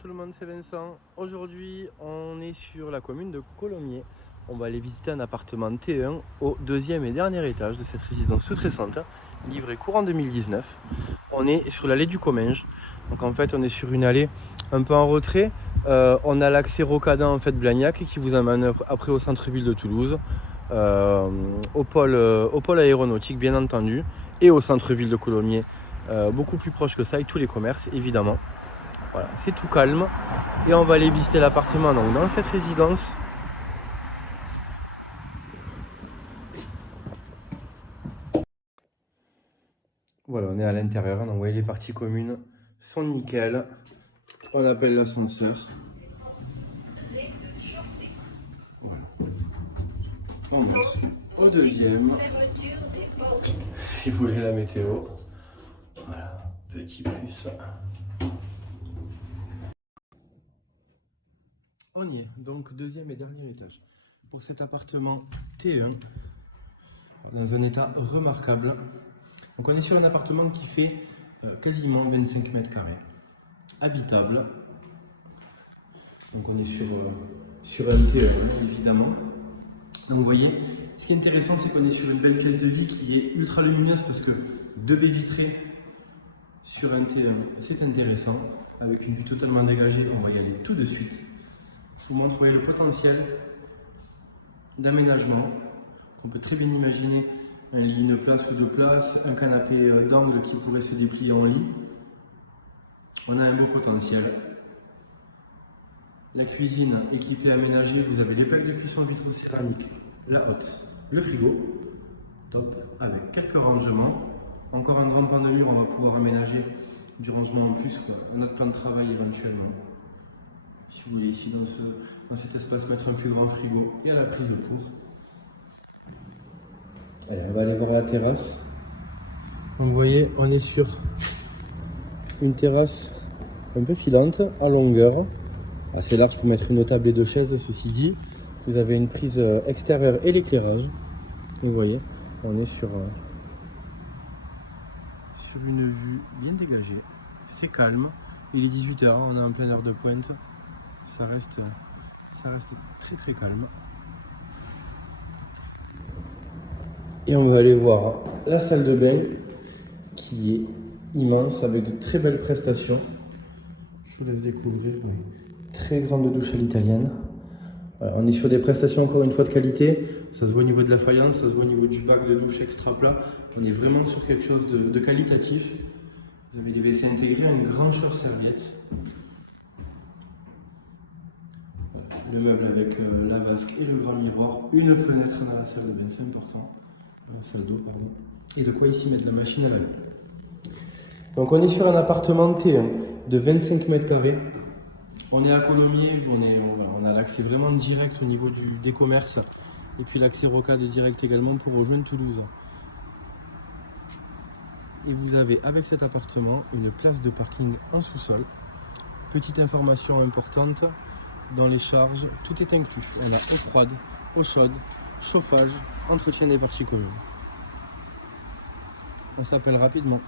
tout le monde, c'est Vincent. Aujourd'hui, on est sur la commune de Colomiers. On va aller visiter un appartement T1 au deuxième et dernier étage de cette résidence sous-traitante, livré courant 2019. On est sur l'allée du Comminges. Donc en fait, on est sur une allée un peu en retrait. On a l'accès Rocadin en fait Blagnac qui vous amène après au centre-ville de Toulouse, au pôle aéronautique bien entendu, et au centre-ville de Colomiers, beaucoup plus proche que ça, avec tous les commerces évidemment. Voilà, c'est tout calme et on va aller visiter l'appartement donc dans cette résidence. Voilà, on est à l'intérieur, donc vous voyez les parties communes sont nickel. On appelle l'ascenseur. Voilà. On monte au deuxième. Si vous voulez la météo. Voilà, petit plus. On y est, donc deuxième et dernier étage. Pour cet appartement T1, dans un état remarquable. Donc on est sur un appartement qui fait quasiment 25 mètres carrés. Habitable. Donc on est sur un T1 évidemment. Donc vous voyez, ce qui est intéressant c'est qu'on est sur une belle pièce de vie qui est ultra lumineuse parce que deux baies vitrées sur un T1, c'est intéressant. Avec une vue totalement dégagée, on va y aller tout de suite. Je vous montre, vous voyez, le potentiel d'aménagement qu'on peut très bien imaginer. Un lit une place ou deux places, un canapé d'angle qui pourrait se déplier en lit. On a un beau potentiel. La cuisine équipée aménagée, vous avez les plaques de cuisson vitrocéramique, la hotte, le frigo, top, avec quelques rangements. Encore un grand pan de mur, on va pouvoir aménager du rangement en plus, quoi, un autre plan de travail éventuellement. Si vous voulez ici dans cet espace mettre un plus grand frigo et à la prise pour. Allez, on va aller voir la terrasse. Donc, vous voyez, on est sur une terrasse un peu filante, à longueur, assez large pour mettre une table et deux chaises. Ceci dit, vous avez une prise extérieure et l'éclairage. Vous voyez, on est sur une vue bien dégagée. C'est calme. Il est 18 h, on est en pleine heure de pointe. Ça reste très très calme. Et on va aller voir la salle de bain qui est immense avec de très belles prestations. Je vous laisse découvrir. Oui. Très grande douche à l'italienne. Voilà, on est sur des prestations encore une fois de qualité. Ça se voit au niveau de la faïence, ça se voit au niveau du bac de douche extra plat. On est vraiment sur quelque chose de qualitatif. Vous avez des WC intégrés, un grand chauffe-serviette. Le meuble avec la vasque et le grand miroir. Une fenêtre dans la salle de bain, c'est important. La salle d'eau, pardon. Et de quoi ici mettre la machine à laver. Donc on est sur un appartement T1 de 25 mètres carrés. On est à Colomiers, on a l'accès vraiment direct au niveau des commerces. Et puis l'accès rocade est direct également pour rejoindre Toulouse. Et vous avez avec cet appartement une place de parking en sous-sol. Petite information importante, dans les charges, tout est inclus. On a eau froide, eau chaude, chauffage, entretien des parties communes. On s'appelle rapidement.